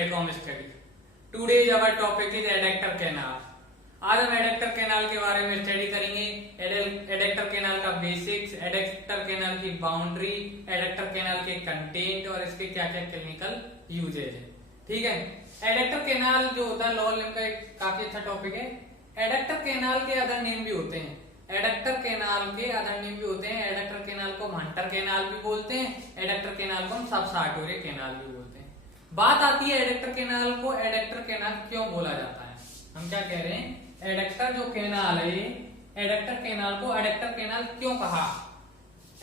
Medcom study. Today our topic is adductor canal. आज हम adductor canal के बारे में स्टडी करेंगे। एडेक्टर कैनाल का बेसिक्स, एडेक्टर कैनाल की बाउंड्री, एडेक्टर कैनाल के कंटेंट और इसके क्या क्या क्लिनिकल यूजेज है। ठीक है, एडेक्टर कैनाल जो होता है लोअर लिम्ब का एक काफी अच्छा टॉपिक है। एडेक्टर कैनाल के अदर नेम भी होते हैं। एडेक्टर कैनाल के अदर नेम भी होते हैं। एडेक्टर कैनाल को हंटर कैनाल भी बोलते हैं। एडेक्टर कैनाल को हम सबसार्टोरियल कैनाल भी बोलते हैं। बात आती है एडेक्टर कैनाल को एडेक्टर कैनाल क्यों बोला जाता है। हम क्या कह रहे हैं, एडेक्टर जो कैनाल है, एडेक्टर कैनाल को एडेक्टर कैनाल क्यों कहा।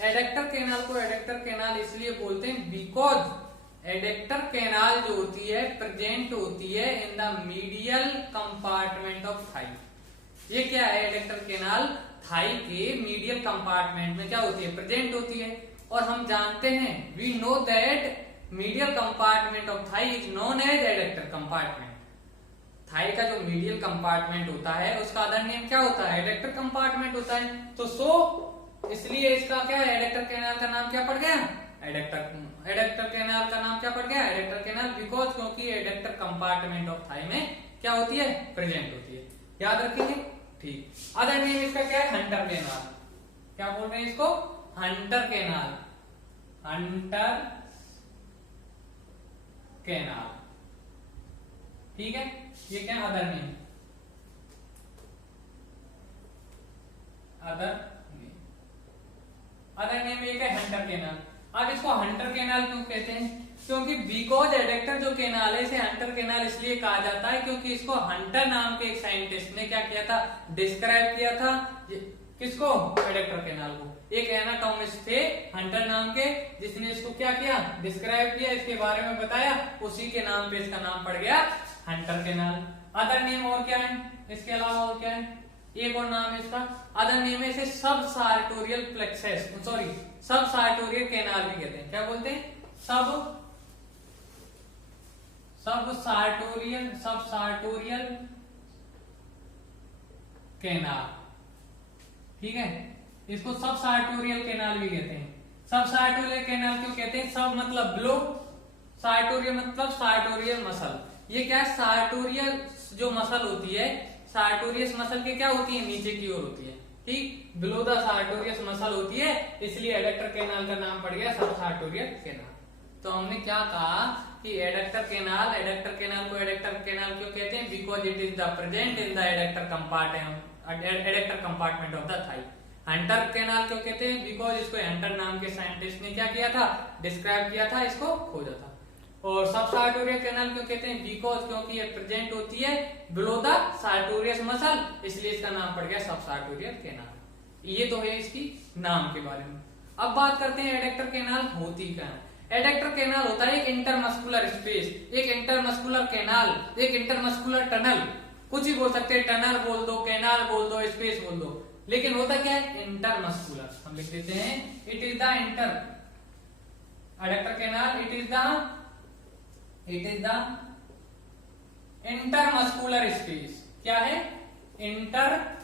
एडेक्टर कैनाल को एडेक्टर कैनाल इसलिए बोलते हैं बिकॉज एडेक्टर कैनाल जो होती है प्रेजेंट होती है in the medial compartment of thigh. ये क्या है, एडेक्टर कैनाल थाई के मीडियल कंपार्टमेंट में क्या होती है, प्रेजेंट होती है। और हम जानते हैं, we know that medial compartment of thigh is known as adductor compartment. Thigh का जो मीडियल कंपार्टमेंट होता है उसका अदर नेम क्या होता है, एडेक्टर कंपार्टमेंट होता है। तो इसलिए इसका क्या है, एडेक्टर कैनाल का नाम क्या पड़ गया, एडेक्टर कैनाल का नाम क्या पड़ गया, एडेक्टर कैनाल, बिकॉज क्योंकि एडेक्टर कंपार्टमेंट ऑफ थाई में क्या होती है, प्रेजेंट होती है। याद रखेंगे, ठीक। अदर नेम इसका क्या है, हंटर कैनाल। क्या बोल रहे हैं इसको, हंटर कैनाल, हंटर कैनाल। ठीक है, ये क्या अदर नेम, अदर नेम एक है हंटर कैनाल। अब इसको हंटर कैनाल क्यों कहते हैं, क्योंकि बिकॉज एडेक्टर जो कैनाल है इसे हंटर कैनाल इसलिए कहा जाता है क्योंकि इसको हंटर नाम के एक साइंटिस्ट ने क्या किया था, डिस्क्राइब किया था। किसको, एडेक्टर कैनाल को। एक एनाटॉमिस्ट थे हंटर नाम के, जिसने इसको क्या किया, डिस्क्राइब किया, इसके बारे में बताया, उसी के नाम पे इसका नाम पड़ गया हंटर कैनाल। अदर नेम और क्या है, इसके अलावा और क्या है, एक और नाम है इसका, अदर नेम है इसे सब सार्टोरियल प्लेक्सस, सॉरी सब सार्टोरियल कैनाल भी कहते हैं। क्या बोलते हैं, सब सार्टोरियल कैनाल। ठीक है, इसको सब सार्टोरियल कैनाल भी कहते हैं। सब सार्टोरियल कैनाल क्यों कहते हैं, सब मतलब ब्लो, सार्टोरियल मतलब सार्टोरियल मसल। ये क्या है, सार्टोरियल जो मसल होती है, सार्टोरियस मसल के क्या होती है, नीचे की ओर होती है। ठीक, बिलो द सार्टोरियस मसल होती है, इसलिए एडेक्टर कैनाल का नाम पड़ गया सब सार्टोरियल कैनाल। तो हमने क्या कहा कि एडेक्टर कैनाल को एडेक्टर कैनाल क्यों कहते हैं, because it is the present in the adductor compartment of the thigh. Hunter canal क्यों कहते हैं, बिकॉज इसको हंटर नाम के साइंटिस्ट ने क्या किया था, डिस्क्राइब किया था, इसको खोजा था। और सब सार्टोरियल कैनाल क्यों कहते हैं, बिकॉज क्योंकि ये प्रेजेंट होती है बिलो द सार्टोरियस मसल, इसलिए इसका नाम पड़ गया सब सार्टोरियल कैनाल। ये तो है इसकी नाम के बारे में। अब बात करते हैं एडेक्टर कैनाल होती क्या है। एडेक्टर कैनाल होता है एक इंटरमस्कुलर स्पेस, एक इंटरमस्कुलर कैनाल, एक इंटरमस्कुलर टनल, कुछ ही बोल सकते हैं, टनल बोल दो, कैनाल बोल दो, स्पेस बोल दो, लेकिन होता क्या है, इंटरमस्कुलर। हम लिख देते हैं, it is the adductor canal, it is the intermuscular space. क्या है, इंटरमस्कुलर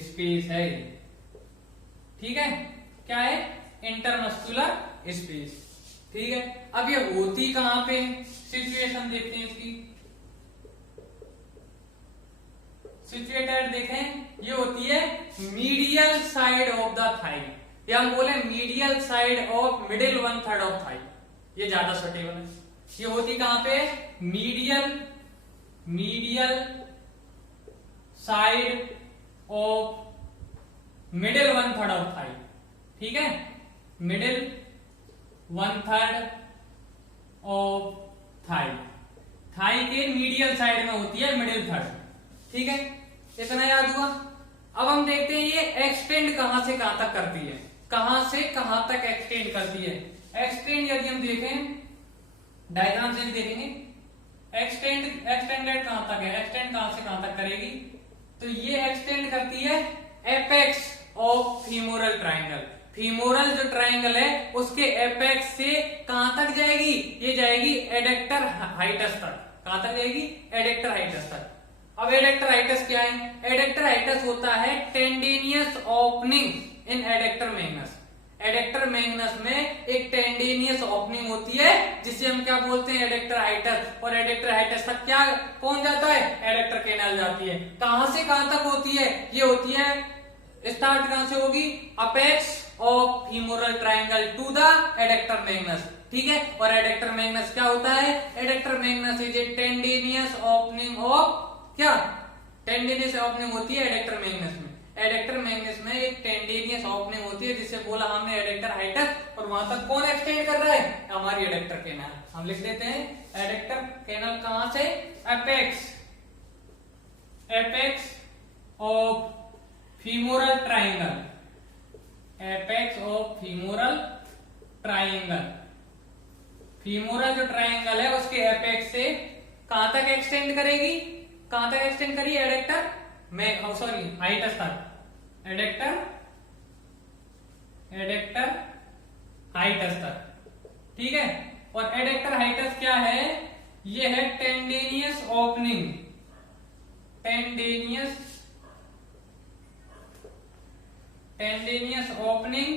स्पेस है। ठीक है, क्या है, इंटरमस्कुलर स्पेस। ठीक है, अब ये होती कहां पे, सिचुएशन देखते हैं इसकी। सिचुएटेड देखें, ये होती है medial side of the thigh, या हम बोले medial side of middle 1/3 of thigh, ये ज्यादा सुटेबल है। ये होती कहां पे, medial side of middle 1/3 of thigh. ठीक है, मिडिल 1/3 ऑफ थाई, थाई के मीडियल साइड में होती है मिडिल थर्ड। ठीक है, इतना याद हुआ। अब हम देखते हैं ये एक्सटेंड कहां से कहां तक करती है, कहां से कहां तक एक्सटेंड करती है। एक्सटेंड यदि हम देखें, डायग्राम से देखेंगे, एक्सटेंडेड कहां तक है, एक्सटेंड कहां से कहां तक करेगी, तो ये एक्सटेंड करती है apex of femoral triangle. Femoral जो ट्राइंगल है उसके एपेक्स से कहां तक जाएगी, ये जाएगी एडेक्टर हाइटस तक। कहां तक जाएगी, एडेक्टर हाइटस तक। अब एडेक्टर हाइटस क्या है, एडेक्टर हाइटस होता है tendinous opening in adductor magnus. Adductor magnus में एक टेंडिनियस ओपनिंग होती है जिसे हम क्या बोलते हैं, एडेक्टर हाइटस। और एडेक्टर हाइटस तक क्या कौन जाता है, एडेक्टर कैनाल जाती है। कहां से कहां तक होती है, ये होती है, स्टार्ट कहां से होगी, apex of femoral triangle to the adductor magnus. ठीक है, और एडेक्टर मैग्नस क्या होता है, adductor magnus is a tendinous opening of, क्या टेंडिनियस ओपनिंग होती है एडेक्टर मैग्नस में। एडेक्टर मैग्नस में एक टेंडिनियस ओपनिंग होती है जिसे बोला हमने एडेक्टर हाइटस, और वहां तक कौन एक्सटेंड कर रहा है, हमारी एडेक्टर कैनाल। हम लिख देते हैं एडेक्टर कैनाल कहां से, apex, apex of femoral triangle, apex of femoral triangle. Femoral जो ट्रायंगल है उसके एपेक्स से कहां तक एक्सटेंड करेगी, कहां तक एक्सटेंड करिए, एडेक्टर में, सॉरी हाइटस तक, एडेक्टर, एडेक्टर हाइटस तक। ठीक है, और एडेक्टर हाइटस क्या है, ये है tendinous opening, tendinous, tendinous opening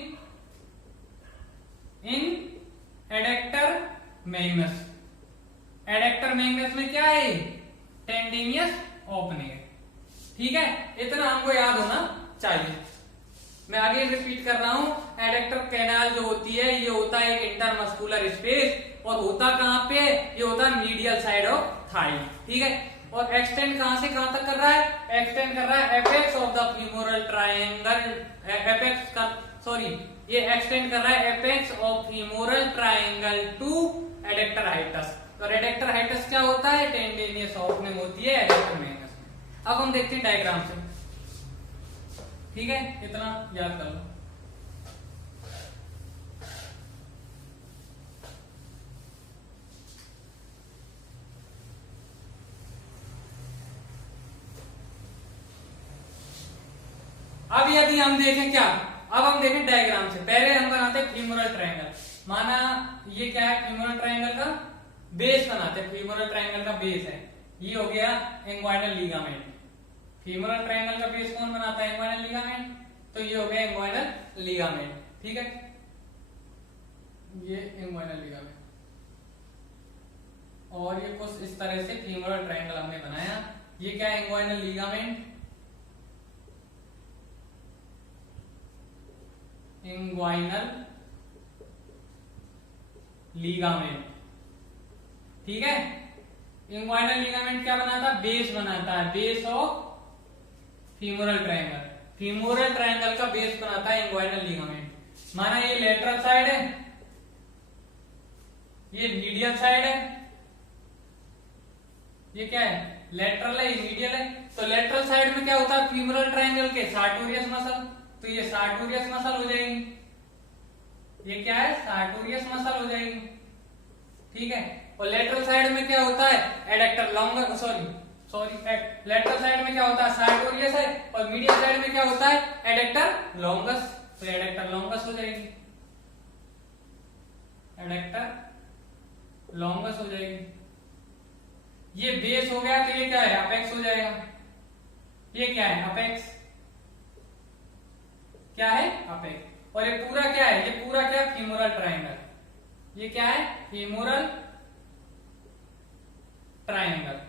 in adductor magnus. Adductor magnus में क्या है, टेंडिनियस ओपनिंग है। ठीक है, इतना हमको याद होना चाहिए। मैं आगे रिपीट कर रहा हूं, एडेक्टर कैनाल जो होती है ये होता है एक इंटरमस्कुलर स्पेस, और होता कहां पे, ये होता है मीडियल साइड ऑफ थाई। ठीक है, और एक्सटेंड कहां से कहां तक कर रहा है, एक्सटेंड कर रहा है apex of the femoral triangle, apex का, सॉरी ये एक्सटेंड कर रहा है apex of femoral triangle to adductor hiatus. और एडेक्टर हाइटस क्या होता है, टेंडिनियस ओपनिंग होती है एडेक्टर मैग्नस में। अब हम देखते हैं डायग्राम से। ठीक है, इतना याद कर लो। अब यदि हम देखें क्या, अब हम देखें डायग्राम से। पहले हम बनाते हैं फीमोरल ट्रायंगल। माना ये क्या है, फीमोरल ट्रायंगल का बेस बनाते हैं, फीमोरल ट्रायंगल का बेस है, ये हो गया इंग्वाइनल लिगामेंट। फीमोरल ट्रायंगल का बेस कौन बनाता है, इंग्वाइनल लिगामेंट, तो ये हो गया इंग्वाइनल लिगामेंट। ठीक है, ये इंग्वाइनल लिगामेंट, और ये कुछ इस तरह से फीमोरल ट्रायंगल हमने बनाया। ये क्या है, इंग्वाइनल लिगामेंट, इंग्वाइनल लिगामेंट। ठीक है, इंग्वाइनल लिगामेंट क्या बनाता है, बेस बनाता है, base of femoral triangle. Femoral triangle का बेस बनाता है इंग्वाइनल लिगामेंट। माना ये लेटरल साइड है, ये मीडियल साइड है, ये क्या है, लेटरल है, ये मीडियल है। तो लेटरल साइड में क्या होता है, फीमोरल ट्रायंगल के सार्टोरियस मसल, तो ये सार्टोरियस मसल हो जाएगी, ये क्या है, सार्टोरियस मसल हो जाएगी। ठीक है, और लेटरल साइड में क्या होता है, adductor longer, sorry lateral side में क्या होता है, सार्टोरियस है, और मीडियल साइड में क्या होता है, एडेक्टर लॉन्गस, तो एडेक्टर लॉन्गस हो जाएगी, एडेक्टर लॉन्गस हो जाएगी। ये बेस हो गया, तो ये क्या है, अपेक्स हो जाएगा। ये क्या है, अपेक्स, क्या है, अपेक्स। और ये पूरा क्या है, ये पूरा क्या, फीमोरल ट्रायंगल। ये क्या है, फीमोरल ट्रायंगल।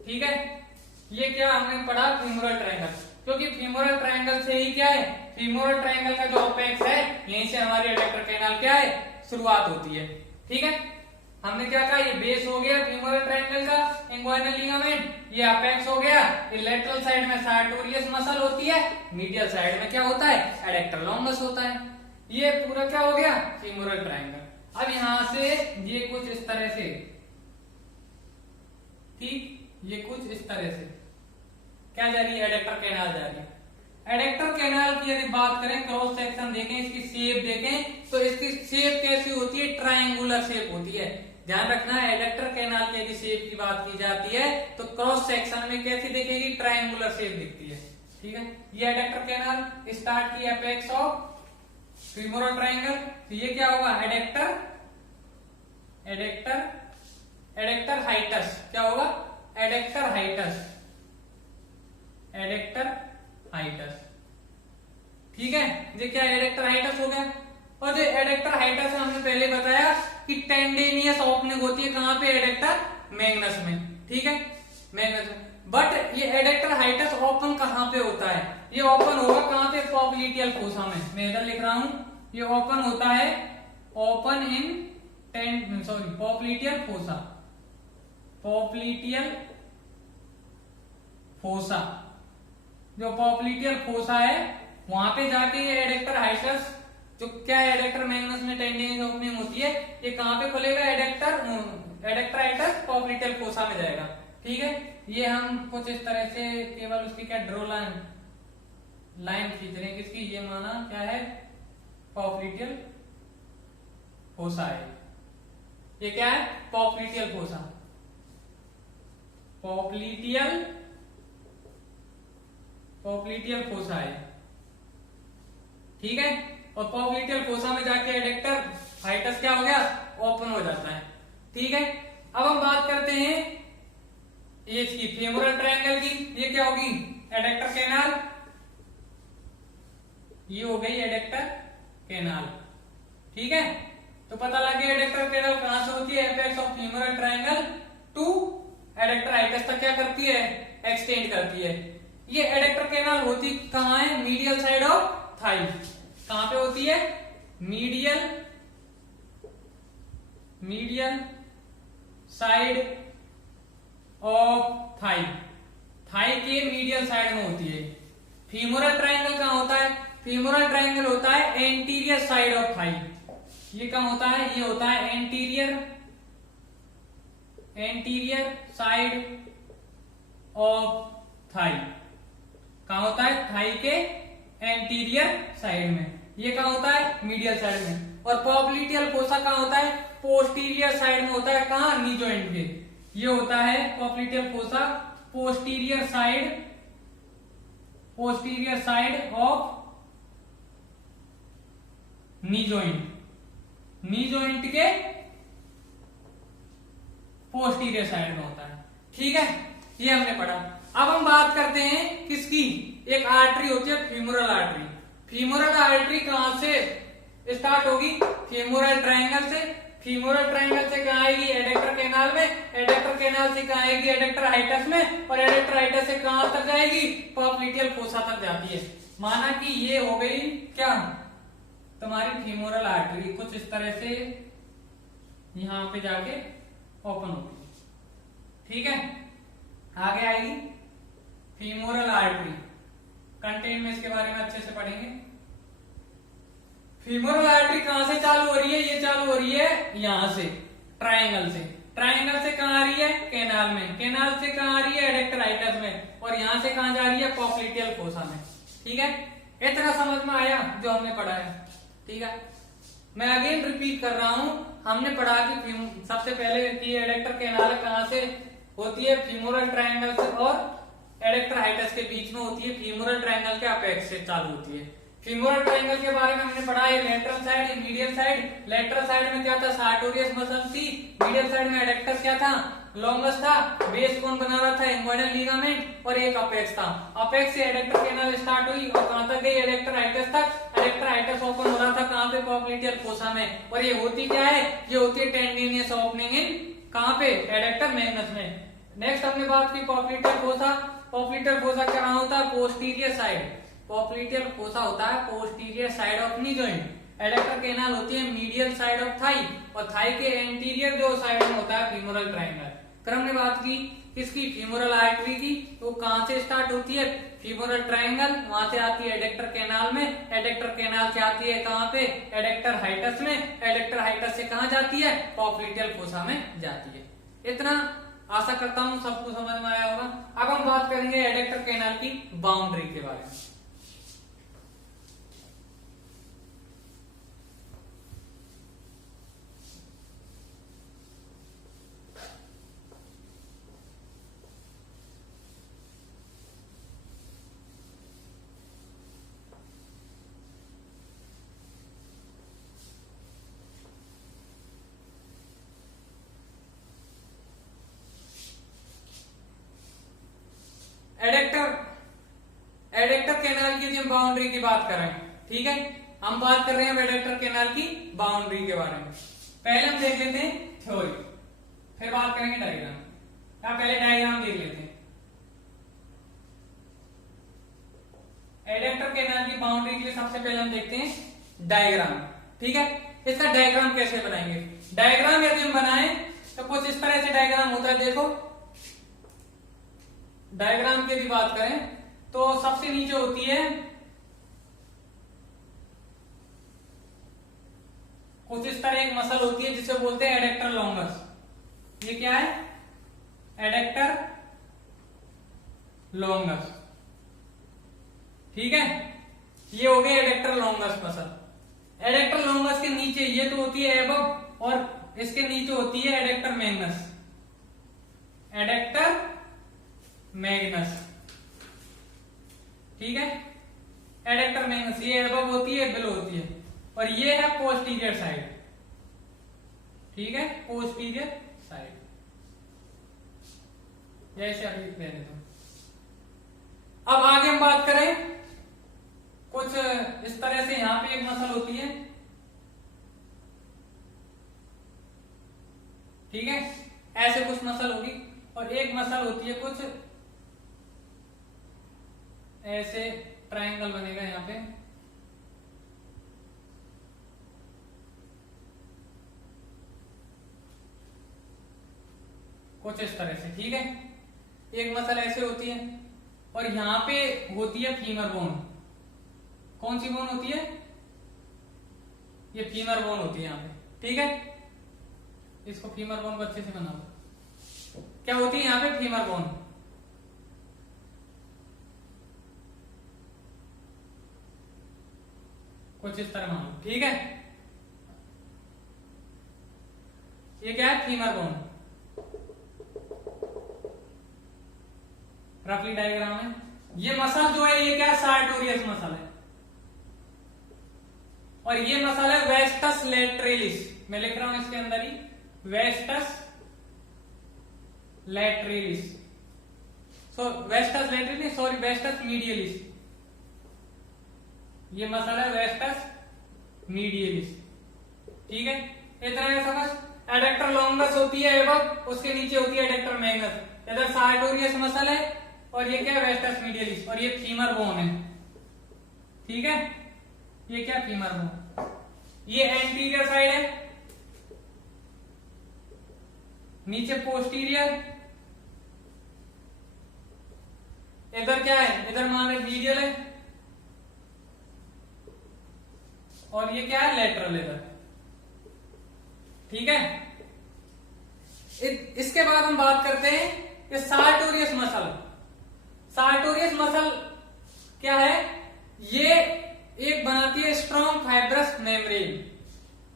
ठीक है, ये क्या हमने पढ़ा, फीमोरल ट्रायंगल, क्योंकि फीमोरल ट्रायंगल से ही क्या है, फीमोरल ट्रायंगल का जो अपेक्स है, यहीं से हमारी एडेक्टर कैनाल क्या है, शुरुआत होती है। ठीक है, हमने क्या कहा, ये बेस हो गया फीमोरल ट्रायंगल का, इंग्वाइनल लिगामेंट, ये अपेक्स हो गया, ये लेटरल साइड में सार्टोरियस मसल होती है, मीडियल साइड में क्या होता है, एडेक्टर लॉन्गस होता है। ये पूरा क्या हो गया, फीमोरल ट्रायंगल। अब यहां से ये कुछ इस तरह से, ठीक, ये कुछ इस तरह से क्या जा रही है, एडेक्टर कैनाल जा रही है। एडेक्टर कैनाल की यदि बात करें, क्रॉस सेक्शन देखें, इसकी शेप देखें, तो इसकी शेप कैसी होती है, ट्रायंगुलर शेप होती है। ध्यान रखना है, एडेक्टर कैनाल की यदि शेप की बात की जाती है तो क्रॉस सेक्शन में कैसी दिखेगी, ट्रायंगुलर शेप दिखती है। ठीक है, ये एडेक्टर कैनाल स्टार्ट की एपेक्स ऑफ फीमोरल ट्रायंगल, तो ये क्या होगा, एडेक्टर, एडेक्टर, एडेक्टर हाइटस, क्या होगा, एडेक्टर हाइटस, एडेक्टर हाइटस। ठीक है, ये क्या एडेक्टर हाइटस हो गया। और जो एडेक्टर हाइटस हमने पहले बताया कि टेंडेनियस ओपनिंग होती है कहां पे, एडेक्टर मैग्नस में, ठीक है, मैग्नस में। बट ये एडेक्टर हाइटस ओपन कहां पे होता है, ये ओपन होगा कहां पे, पॉप्लिटियल फोसा में। मैं इधर लिख रहा हूं, ये ओपन होता है, open in popliteal fossa, popliteal fossa, जो पॉप्लिटियल फोसा है वहां पे जाके ये एडेक्टर हाइटस, जो क्या है एडेक्टर मैग्नस में टेंडेनियस ओपनिंग होती है, ये कहां पे खुलेगा, एडेक्टर हाइटस पॉप्लिटियल फोसा में जाएगा, ठीक है। ये हम कुछ इस तरह से केवल उसकी क्या ड्रॉ लाइन खींच रहे हैं, किसकी, ये माना क्या है, पॉप्लिटियल फोसा है, ये क्या है, पॉप्लिटियल फोसा, पॉप्लिटियल फोसा है, ठीक है। और पॉप्लिटियल फोसा में जाके एडेक्टर हाइटस क्या हो गया, ओपन हो जाता है, ठीक है। अब हम बात करते हैं ये इसकी फेमोरल ट्रायंगल की, ये क्या होगी, एडेक्टर कैनाल, ये हो गई एडेक्टर कैनाल, ठीक है। तो पता लग गया एडेक्टर कैनाल कहां से होती है, apex of femoral triangle to adductor hiatus तक क्या करती है, एक्सटेंड करती है। ये एडेक्टर कैनाल होती कहां है, मीडियल साइड ऑफ थाई, कहां पे होती है, medial side of thigh, thigh के मीडियल साइड में होती है। फीमोरल ट्रायंगल कहां होता है, फीमोरल ट्रायंगल होता है एंटीरियर साइड ऑफ थाई, ये कहां होता है, ये होता है एंटीरियर साइड ऑफ थाई, कहां होता है, थाई के एंटीरियर साइड में, ये कहां होता है, मीडियल साइड में। और पॉप्लिटियल फोसा कहां होता है, पोस्टीरियर साइड में होता है, कहां, नी जॉइंट के, ये होता है popliteal fossa posterior side of knee joint के पोस्टीरियर साइड में होता है, ठीक है, ये हमने पढ़ा। अब हम बात करते हैं किसकी, एक आर्टरी होती है फीमोरल आर्टरी। फीमोरल आर्टरी कहां से स्टार्ट होगी, फेमोरल ट्रायंगल से, फीमोरल ट्रायंगल से कहां आएगी, एडेक्टर कैनाल में, एडेक्टर कैनाल से कहां आएगी, एडेक्टर हाइटस में, और एडेक्टर हाइटस से कहां तक जाएगी, पॉप्लिटियल फोसा तक जाती है। माना कि ये हो गई क्या, तुम्हारी फीमोरल आर्टरी कुछ इस तरह से यहां पे जाके ओपन होगी, ठीक है। आगे आएगी फीमोरल आर्टरी, कंटेंट में इसके बारे में अच्छे से पढ़ेंगे। फीमोरल आर्टरी कहां से चालू हो रही है, ये चालू हो रही है यहां से, ट्रायंगल से, ट्रायंगल से कहां आ रही है, कैनाल में, कैनाल से कहां आ रही है, एडेक्टर हाइटस में, और यहां से कहां जा रही है, पॉप्लिटियल फोसा में, ठीक है। इतना समझ में आया जो हमने पढ़ा है, ठीक है। मैं अगेन रिपीट कर रहा हूं, हमने पढ़ा कि सबसे पहले की एडेक्टर कैनाल कहां से होती है, फीमोरल ट्रायंगल से और एडेक्टर हाइटस के बीच में होती है, फीमोरल ट्रायंगल के अपेक्स से चालू होती है। फीमोरल ट्रायंगल के बारे में हमने पढ़ा है, lateral side, medial side. Lateral side में क्या था, सार्टोरियस मसल थी, मीडियल साइड में एडेक्टर क्या था, लॉन्गस था, बेस कौन बना रहा था, इंग्वाइनल लिगामेंट, और एक अपेक्स था। अपेक्स से एडेक्टर कैनाल स्टार्ट हुई और कहां तक गई, एडेक्टर हाइटस तक। एडेक्टर हाइटस ओपन हो रहा था कहां पे, पॉप्लिटियल फोसा में, और ये होती क्या है, ये होती है टेंडिनियस ओपनिंग इन कहां पे, एडेक्टर मैग्नस में। नेक्स्ट हमने बात की पॉप्लिटियल फोसा। पॉप्लिटियल फोसा क्या होता है, पोस्टीरियर साइड, पॉप्लिटियल फोसा होता है posterior side of knee joint. Adductor canal होती है मीडियल साइड ऑफ थाई, और थाई के एंटीरियर जो साइड में होता है फीमोरल ट्रायंगल। फिर हमने बात की किसकी, फीमोरल आर्टरी की, तो कहां से स्टार्ट होती है, फीमोरल ट्रायंगल, वहां से आती है एडेक्टर कैनाल में, एडेक्टर कैनाल से आती है कहां पे, एडेक्टर हाइटस में, एडेक्टर हाइटस से कहां जाती है, पॉप्लिटियल फोसा में जाती है। इतना आशा करता हूं सबको समझ में आया होगा। अब हम बात करेंगे एडेक्टर कैनाल की बाउंड्री के बारे में। एडेक्टर कैनाल की जो बाउंड्री की बात करें, ठीक है, हम बात कर रहे हैं एडेक्टर कैनाल की बाउंड्री के बारे में। पहले हम देख लेते हैं थ्योरी, फिर बात करेंगे डायग्राम। या पहले डायग्राम देख लेते हैं। एडेक्टर कैनाल की बाउंड्री के लिए सबसे पहले हम देखते हैं डायग्राम। ठीक है, इसका डायग्राम कैसे बनाएंगे? डायग्राम यदि हम बनाए तो कुछ इस तरह से डायग्राम होता है। देखो, डायग्राम की यदि बात करें तो सबसे नीचे होती है कुछ इस तरह एक मसल होती है जिसे बोलते हैं एडेक्टर लॉन्गस। ये क्या है? Adductor longus. ठीक है, ये हो गए adductor longus muscle. Adductor longus के नीचे ये तो होती है एबव, और इसके नीचे होती है एडेक्टर मैग्नस। एडेक्टर मैग्नस, ठीक है, एडेक्टर मैग्नस ये एबव होती है, बिलो होती है, और ये है पोस्टीरियर साइड। ठीक है, पोस्टीरियर साइड, जैसे अभी रहने दो। अब आगे हम बात करें कुछ इस तरह से, यहां पे एक मसल होती है। ठीक है, ऐसे कुछ मसल होगी, और एक मसल होती है कुछ ऐसे ट्रायंगल बनेगा यहां पे। कुछ इस तरह से, ठीक है, एक मसल ऐसे होती है, और यहां पे होती है फीमर बोन। कौन सी बोन होती है? ये फीमर बोन होती है यहां पे। ठीक है, इसको फीमर बोन को अच्छे से बनाओ। क्या होती है यहां पे? Femur bone. कुछ इस तरह मानो। ठीक है, ये क्या है? Femur bone. रफली डायग्राम है। ये मसल जो है ये क्या? सार्टोरियस मसल है, और ये मसल है वेस्टस लैटरलिस। मैं लिख रहा हूं इसके अंदर ही, vastus lateralis. Vastus lateralis, sorry, vastus medialis. ये मसल है वेस्टस मीडियलिस। ठीक है, इतना है समझ। एडेक्टर लॉन्गस होती है एबव, उसके नीचे होती है एडेक्टर मैग्नस। इधर सार्टोरियस मसल है, और ये क्या है? वेस्टस मीडियलिस, और ये फीमर बोन है। ठीक है, ये क्या? Femur bone. ये एंटीरियर साइड है, नीचे पोस्टीरियर। इधर क्या है? इधर मान रहे मीडियल है, और ये क्या है? लेटरल इधर। ठीक है, इसके बाद हम बात करते हैं कि सार्टोरियस मसल। सार्टोरियस मसल क्या है? ये एक बनाती है स्ट्रॉन्ग फाइब्रस मेम्ब्रेन।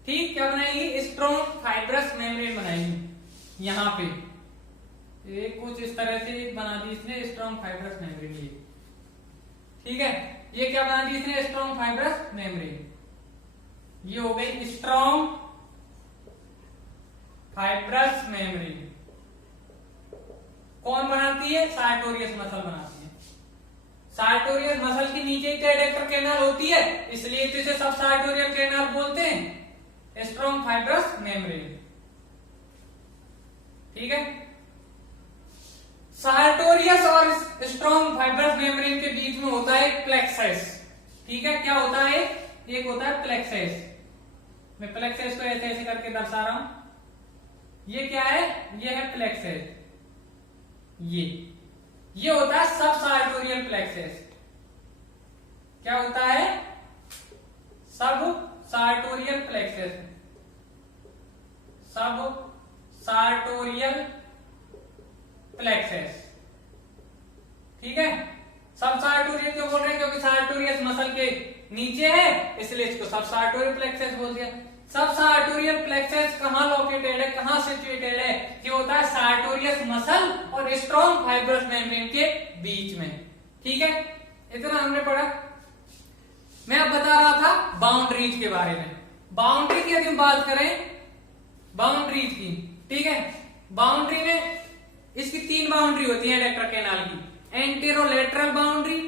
ठीक, क्या बनाएगी? स्ट्रॉन्ग फाइब्रस मेम्ब्रेन बनाएगी यहां पे। एक कुछ इस तरह से बना दी इसने स्ट्रॉन्ग फाइब्रस मेम्ब्रेन। ये ठीक है, ये क्या बना दी इसने? Strong fibrous membrane. ये हो गई स्ट्रॉन्ग फाइब्रस मेम्ब्रेन। कौन बनाती है? सार्टोरियस मसल बनाती है। सार्टोरियस मसल के नीचे ही तो एडेक्टर कैनाल होती है, इसलिए तो इसे सब सार्टोरियल कैनाल बोलते हैं। Strong fibrous membrane. ठीक है, सार्टोरियस और स्ट्रॉन्ग फाइब्रस मेम्ब्रेन के बीच में होता है प्लेक्सस। ठीक है, क्या होता है? एक होता है प्लेक्सस। मैं प्लेक्सस को ऐसे ऐसे करके दर्शा रहा हूं। ये क्या है? ये है प्लेक्सस। ये होता है सब सार्टोरियल प्लेक्सस। क्या होता है? सब सार्टोरियल प्लेक्सस। सब सार्टोरियल प्लेक्सस। ठीक है, सब सार्टोरियल क्यों बोल रहे हैं? क्योंकि सार्टोरियस मसल के नीचे है, इसलिए इसको सब सार्टोरियल प्लेक्सस बोल दिया। सब सार्टोरियल प्लेक्सस कहां लोकेटेड है, कहां सिचुएटेड है? ये होता है सार्टोरियस मसल और स्ट्रॉन्ग फाइब्रस मेम्ब्रेन के बीच में। ठीक है, इतना हमने पढ़ा। मैं अब बता रहा था बाउंड्रीज के बारे में। बाउंड्री की यदि हम बात करें, बाउंड्रीज की, ठीक है, बाउंड्री में इसकी 3 बाउंड्री होती है एडेक्टर कैनाल की। एंटेरोलेटरल बाउंड्री,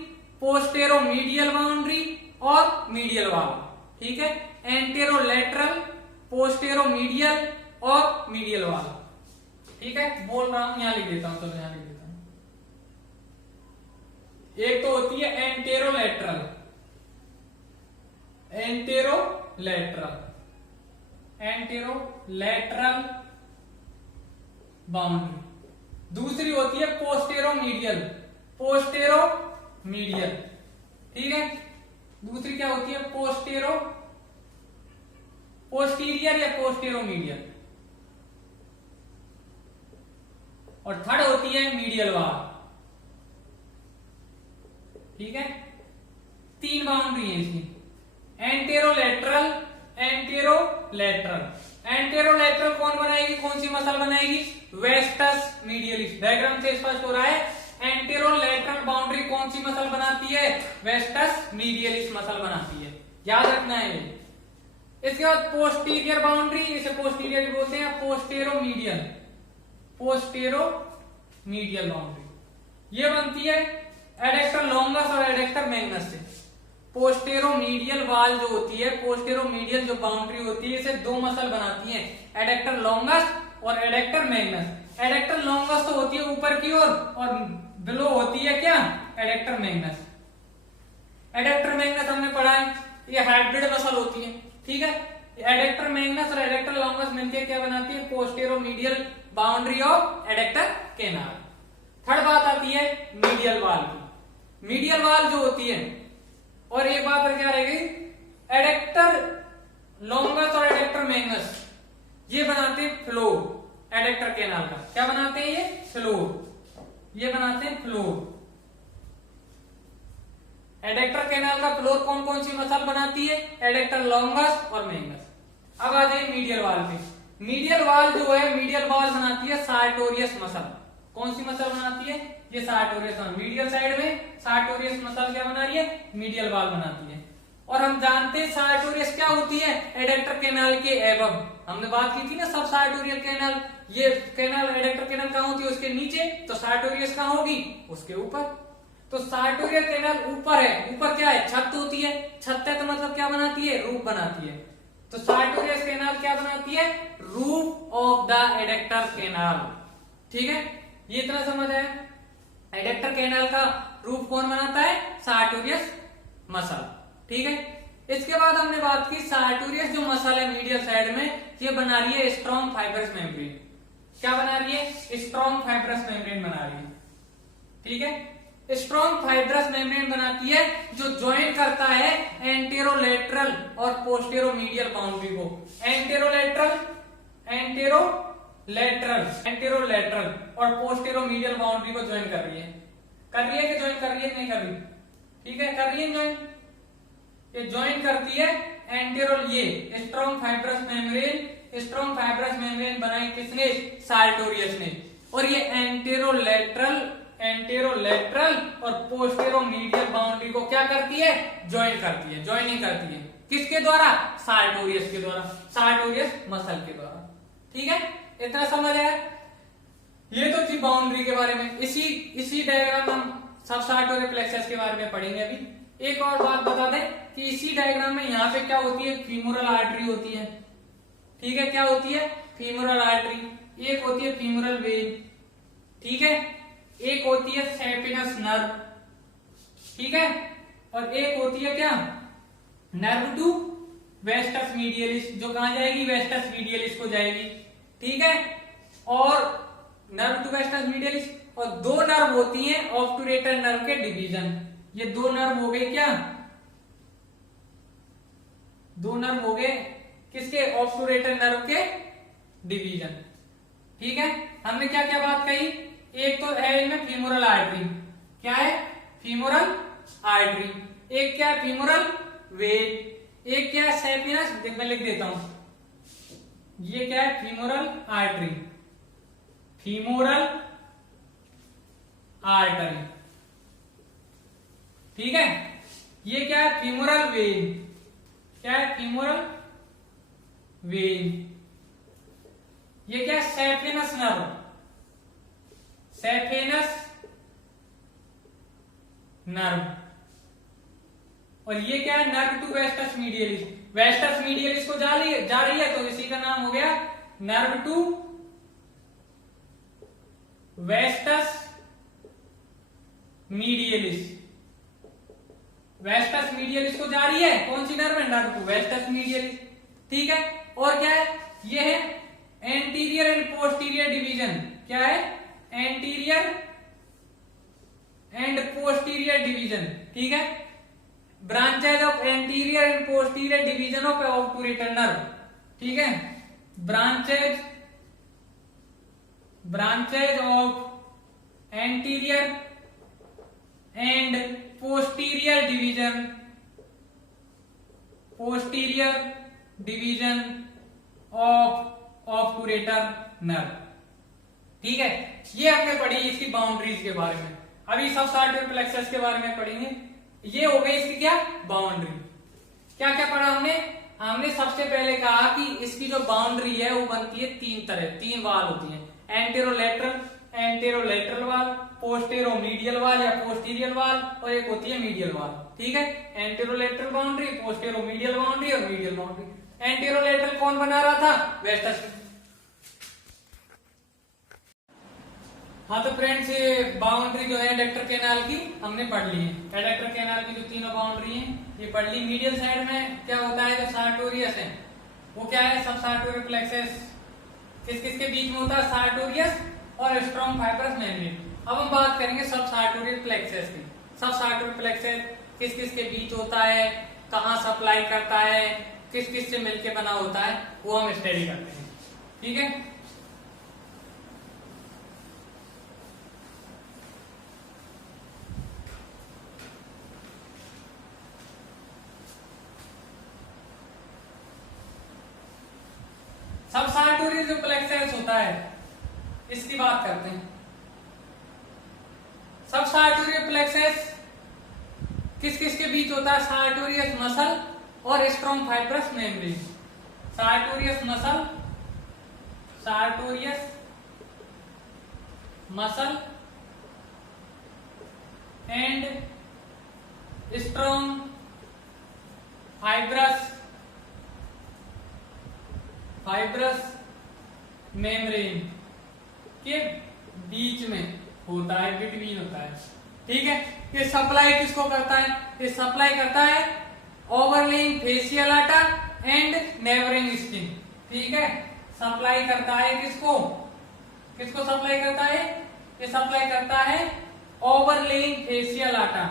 पोस्टेरोमीडियल बाउंड्री और मीडियल वाल, ठीक है, एंटेरोलेटरल, पोस्टेरोमीडियल और मीडियल वाल, ठीक है। बोल रहा हूं, यहां लिख देता हूं, तो यहां लिख देता हूं। एक तो होती है एंटेरोलेटरल, एंटेरोलेटरल, एंटेरोलेटरल बाउंड्री। दूसरी होती है पोस्टेरोमीडियल, पोस्टेरोमीडियल, ठीक है। दूसरी क्या होती है? पोस्टीरियर या पोस्टेरोमीडियल। और थर्ड होती है मीडियल वाल, ठीक है। तीन बाउंड्री है इसकी, एंटेरोलेटरल, एंटेरोलेटरल। एंटेरोलेटरल कौन बनाएगी, कौन सी मसल बनाएगी? वेस्टस मीडियलिस। डायग्राम से स्पष्ट हो रहा है, एंटेरोलेटरल बाउंड्री कौन सी मसल बनाती है? वेस्टस मीडियलिस मसल बनाती है, याद रखना है ये। इसके बाद पोस्टीरियर बाउंड्री, इसे पोस्टीरियर बोलते हैं, पोस्टेरोमीडियल, पोस्टेरोमीडियल बाउंड्री ये बनती है एडेक्टर लॉन्गस और एडेक्टर मैग्नस से। पोस्टेरोमीडियल वाल जो होती है, पोस्टेरोमीडियल जो बाउंड्री होती है, इसे दो मसल बनाती है, एडेक्टर लॉन्गस और एडेक्टर मैग्नस। एडेक्टर लॉन्गस तो होती है ऊपर की ओर और बिलो होती है क्या? Adductor magnus. एडेक्टर मैग्नस हमने पढ़ा है, ये हाइब्रिड मसल होती है, ठीक है। एडेक्टर मैग्नस और एडेक्टर लॉन्गस मिलकर क्या बनाती है? Posteromedial boundary of adductor canal. Third बात आती है मीडियल वाल की। मीडियल वाल जो होती है, और एक बात और क्या रहेगी, एडेक्टर लॉन्गस और एडेक्टर मैग्नस ये बनाते हैं फ्लोर एडेक्टर केनाल का। क्या बनाते हैं? ये फ्लोर, ये बनाते हैं फ्लोर। एडेक्टर केनाल का फ्लोर कौन कौन सी मसल बनाती है? एडेक्टर लॉन्गस और मैग्नस। अब आ जाइए मीडियल वाल पे। मीडियल वाल जो है, मीडियल वाल बनाती है सार्टोरियस मसल। कौन सी मसल बनाती है? ये सार्टोरियस। मीडियल साइड में सार्टोरियस मसल क्या बना रही है? मीडियल वाल बनाती है। और हम जानते हैं सार्टोरियस क्या होती है? एडेक्टर केनाल के एबव। हमने बात की थी ना सब सार्टोरियल केनाल, ये केनाल एडेक्टर केनाल कहां होती है? उसके नीचे। तो सार्टोरियस कहां होगी? उसके ऊपर। तो सार्टोरियल केनाल ऊपर है। ऊपर क्या है? छत होती है। छत है तो मतलब क्या बनाती है? रूफ बनाती है। तो सार्टोरियस केनाल क्या बनाती है? Roof of the adductor canal, ठीक है। ये इतना समझ आया। एडेक्टर केनाल का रूफ कौन बनाता है? सार्टोरियस मसल, ठीक है। इसके बाद हमने बात की सार्टोरियस जो मसल है मीडियल साइड में, ये बना रही है स्ट्रॉन्ग फाइब्रस मेम्ब्रेन। क्या बना रही है? स्ट्रॉन्ग फाइब्रस मेम्ब्रेन बना रही है, ठीक है। स्ट्रॉन्ग फाइब्रस मेम्ब्रेन बनाती है जो ज्वाइन करता है एंटेरोलेटरल और पोस्टेरोमीडियल बाउंड्री को। एंटेरोलेटरल, एंटेरोलेटरल, एंटेरोलेटरल और पोस्टेरोमीडियल बाउंड्री को ज्वाइन कर रही है। कर रही है कि ज्वाइन कर रही है? नहीं कर रही, ठीक है, कर रही है ज्वाइन। ये ज्वाइन करती है एंटेरोल, ये strong fibrous membrane. Strong fibrous membrane बनाई किसने? सार्टोरियस ने। और ये एंटेरोलेटरल, एंटेरोलेटरल और पोस्टेरोमीडियल बाउंड्री को क्या करती है? ज्वाइन करती है, ज्वाइनिंग करती है। किसके द्वारा? सार्टोरियस के द्वारा, सार्टोरियस मसल के द्वारा, ठीक है। इतना समझ आया। ये तो थी बाउंड्री के बारे में। इसी डायग्राम हम सब सार्टोरियल प्लेक्सस के बारे में पढ़ेंगे अभी। एक और बात बता दें कि इसी डायग्राम में यहाँ पे क्या होती है? फीमोरल आर्टरी होती है, ठीक है। क्या होती है? Femoral artery. एक होती है फीमोरल वेन, ठीक है। एक होती है सैपिनस नर्व, ठीक है। और एक होती है क्या? नर्व टू वेस्टस मीडियलिस, जो कहां जाएगी? वेस्टस मीडियलिस को जाएगी, ठीक है। और नर्व टू वेस्टस मीडियलिस। और दो नर्व होती हैं ऑब्टुरेटर नर्व के डिवीजन। ये दो नर्व हो गए क्या? दो नर्व हो गए किसके? ऑब्टुरेटर नर्व के डिवीजन, ठीक है। हमने क्या क्या बात कही? एक तो है इनमें फीमोरल आर्टरी। क्या है? Femoral artery. एक क्या है? Femoral when. एक क्या है? सैपिनस, देख मैं लिख देता हूं। ये क्या है? फीमोरल आर्टरी, फीमोरल आर्टरी, ठीक है। ये क्या है? Femoral when. क्या है? Femoral when. ये क्या है? सैपिनस नर्व, सैपिनस नर्व, और ये क्या है, नर्व टू वेस्टस मीडियलिस। वेस्टस मीडियलिस को जा रही है, तो इसी का नाम हो गया नर्व टू वेस्टस मीडियलिस। वेस्टस मीडियलिस को जा रही है, कौन सी नर्व है, नर्व टू वेस्टस मीडियलिस। ठीक है, और क्या है, ये है एंटीरियर एंड पोस्टीरियर डिवीजन। क्या है, एंटीरियर एंड पोस्टीरियर डिवीजन। ठीक है, branches of anterior and posterior division of obturator nerve. ठीक है, branches of anterior and posterior division of obturator nerve. ठीक है, ये हमने पढ़ी इसकी बाउंड्रीज के बारे में। अभी सब सार्टोरियल प्लेक्सस के बारे में पढ़ेंगे। ये हो गई इसकी क्या, बाउंड्री। क्या क्या पढ़ा हमने सबसे पहले कहा कि इसकी जो बाउंड्री है वो बनती है तीन वाल होती है, एंटेरोलेटरल वाल, पोस्टेरोमीडियल वाल या पोस्टीरियर वाल, और एक होती है मीडियल वाल। ठीक है, एंटेरोलेटरल बाउंड्री, पोस्टेरोमीडियल बाउंड्री और मीडियल बाउंड्री। एंटेरोलेटरल कौन बना रहा था, वेस्टस। हाँ तो फ्रेंड्स, ये बाउंड्री जो है एडेक्टर कैनाल की हमने पढ़ ली है। एडेक्टर कैनाल की जो तीनों बाउंड्री हैं ये पढ़ ली। मीडियल साइड में क्या होता है, जो सार्टोरियस है वो क्या है, सब सार्टोरियल प्लेक्सस किस किस के बीच में होता है, सार्टोरियस और स्ट्रॉन्ग फाइब्रस मेम्ब्रेन। अब हम बात करेंगे सब सार्टोरियल प्लेक्सस की। सब सार्टोरियल प्लेक्सस किस किस के बीच होता है, कहाँ सप्लाई करता है, किस किस से मिलके बना होता है, वो हम स्टडी करते हैं। ठीक है, सब सार्टोरियल जो प्लेक्सस होता है इसकी बात करते हैं। सब सार्टोरियल प्लेक्सस किस किस के बीच होता है, सार्टोरियस मसल और strong fibrous membrane. Sartorius muscle and strong fibrous membrane के बीच में होता है, बिटवीन होता है। ठीक है, ये सप्लाई किसको करता है, ये सप्लाई करता है ओवरलेइंग फेशियल आटा एंड नेबरिंग स्किन। ठीक है, सप्लाई करता है किसको सप्लाई करता है, ये सप्लाई करता है ओवरलेइंग फेशियल आटा।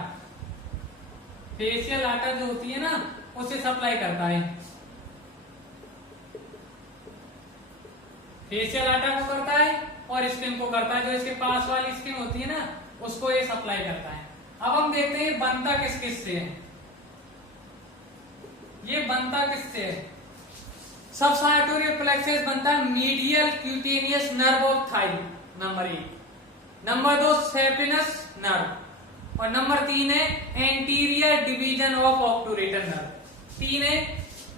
फेशियल आटा जो होती है ना, उसे सप्लाई करता है। फेशियल आटा को करता है और स्किन को करता है, जो इसके पास वाली स्किन होती है ना, उसको ये सप्लाई करता है। अब हम देखते हैं बनता किस किस से है, ये बनता किससे है। सब सार्टोरियल प्लेक्सस बनता है medial cutaneous nerve of thigh, number 1। Number 2 saphenous nerve, और नंबर 3 है anterior division of obturator nerve. 3 है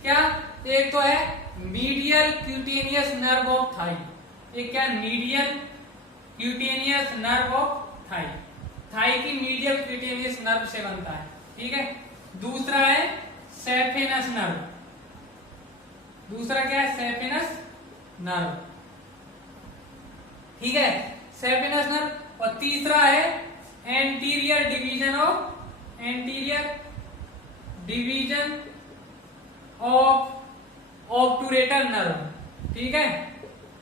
क्या, एक तो है medial cutaneous nerve of thigh. एक क्या, medial cutaneous nerve of thigh, thigh की मीडियल क्यूटेनियस नर्व से बनता है। ठीक है, दूसरा है सेफिनस नर्व। दूसरा क्या है, सेफिनस नर्व। ठीक है, सेफिनस नर्व। और तीसरा है anterior division of obturator nerve. ठीक है,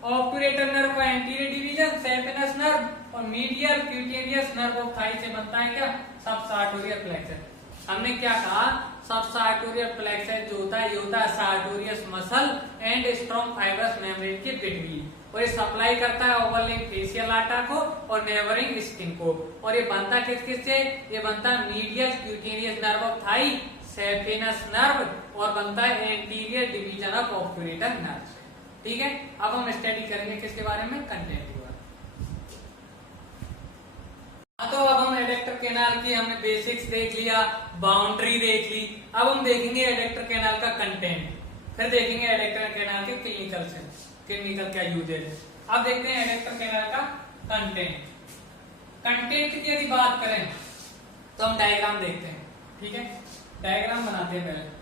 ऑब्टूरेटर नर्व का एंटीरियर डिवीजन, सेफिनस नर्व और medial cutaneous nerve of Thai से बनता है क्या, सब सार्टोरियल प्लेक्सस। हमने क्या कहा, सब सार्टोरियल प्लेक्सस जो होता है ये होता है sartorius muscle and strong fibrous membrane के बिटवीन, और ये सप्लाई करता है ओवरलेइंग फेशियल आटा को और नेबरिंग स्किन को। और ये बनता किस किस से, ये बनता है medial cutaneous nerve of thigh, saphenous nerve, और बनता है anterior division of obturator nerve. ठीक है, अब हम स्टडी करेंगे किसके बारे में, कंटेंट के बारे में। तो अब हम एडेक्टर कैनाल की हमने बेसिक्स देख लिया, बाउंड्री देख ली। अब हम देखेंगे एडेक्टर कैनाल का कंटेंट, फिर देखेंगे एडेक्टर कैनाल के क्लिनिकल क्या यूजेज है। अब देखते हैं एडेक्टर कैनाल का कंटेंट। कंटेंट की यदि बात करें तो हम डायग्राम देखते हैं। ठीक है, डायग्राम बनाते हैं पहले।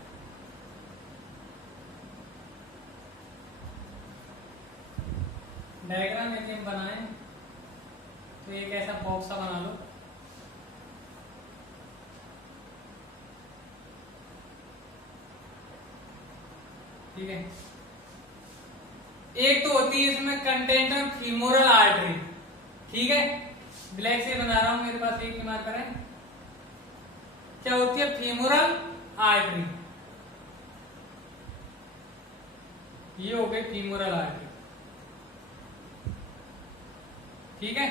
डायग्राम यदि हम बनाएं तो एक ऐसा बॉक्स सा बना लो, ठीक है। एक तो होती है इसमें कंटेंट ऑफ फीमोरल आर्टरी, ठीक है। ब्लैक से बना रहा हूं, मेरे पास एक ही मार्कर है। क्या होती है फीमोरल आर्टरी, ये हो गई फीमोरल आर्टरी, ठीक है।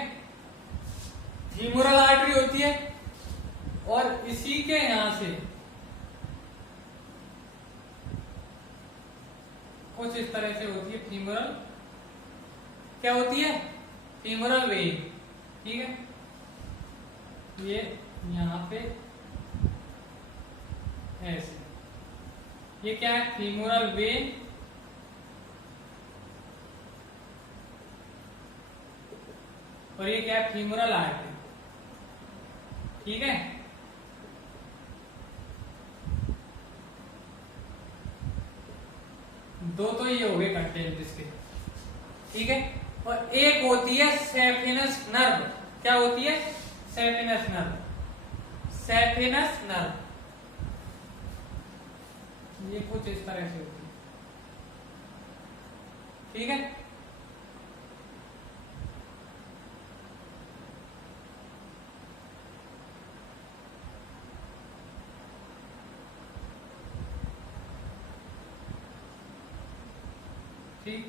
फीमोरल आर्टरी होती है और इसी के यहां से कुछ इस तरह से होती है फीमोरल, क्या होती है फीमोरल वेन, ठीक है। ये यहां पे ऐसे, ये क्या है फीमोरल वेन, और ये क्या है फीमोरल आर्टरी, ठीक है। दो तो ये हो गए कंटेंट इसके, ठीक है। और एक होती है सैफिनस नर्व, क्या होती है सैफिनस नर्व, सैफिनस नर्व, ये कुछ इस तरह से होती है, ठीक है। ठीक,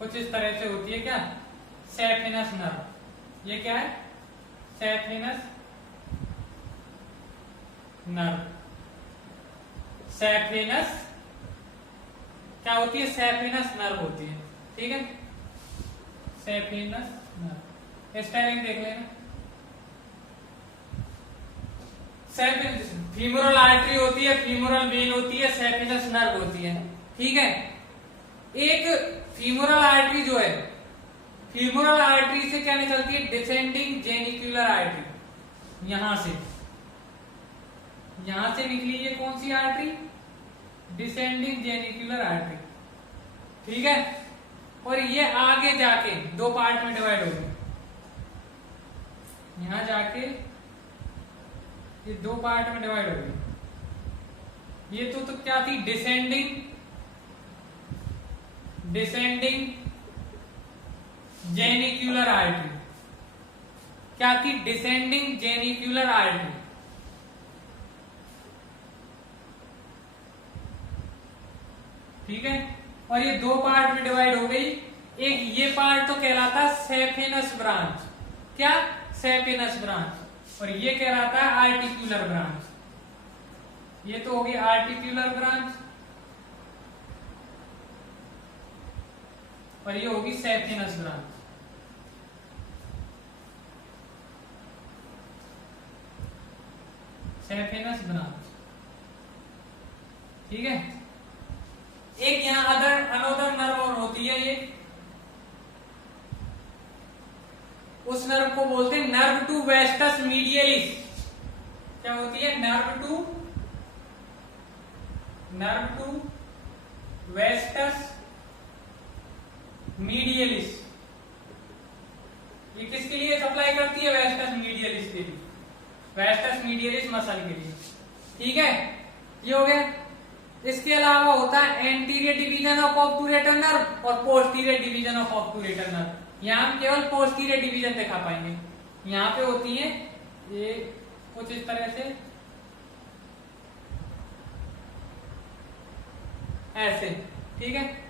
कुछ इस तरह से होती है क्या सैफिनस नर्व, ये क्या है सैफिनस नर्व, सैफिनस क्या होती है सैफिनस नर्व होती है, ठीक है। सैफिनस नर्व स्पेलिंग देख लेना। फीमोरल आर्टरी होती है, फीमोरल वेन होती है, सैफिनस नर्व होती है, ठीक है। एक फीमोरल आर्टरी जो है, फीमोरल आर्टरी से क्या निकलती है डिसेंडिंग जेनिक्यूलर आर्टरी, यहां से निकली ये कौन सी आर्टरी डिसेंडिंग जेनिक्यूलर आर्टरी, ठीक है। और ये आगे जाके दो पार्ट में डिवाइड हो गई, यहां जाके ये दो पार्ट में डिवाइड हो गई। ये तो क्या थी डिसेंडिंग जेनिक्यूलर आर्टरी, क्या थी डिसेंडिंग जेनिक्यूलर आर्टरी, ठीक है। और ये दो पार्ट में डिवाइड हो गई, एक ये पार्ट तो कहलाता सैफिनस ब्रांच, क्या सैफिनस ब्रांच, और ये कहलाता है आर्टिक्यूलर ब्रांच, ये तो होगी आर्टिक्यूलर ब्रांच और ये होगी सैफिनस ब्रांच, सैफिनस ब्रांच, ठीक है। एक यहां अनोदर नर्व और होती है, ये उस नर्व को बोलते हैं नर्व टू वेस्टस मीडियलिस, क्या होती है नर्व टू वेस्टस मीडियलिस, ये किसके लिए सप्लाई करती है वेस्टस मीडियलिस के लिए, वेस्टस मीडियलिस मसल के लिए, ठीक है। ये हो गया। इसके अलावा होता है anterior division of obturator nerve और posterior division of obturator nerve, यहां हम केवल पोस्टीरियर डिवीजन दिखा पाएंगे, यहां पे होती है ये कुछ इस तरह से ऐसे, ठीक है।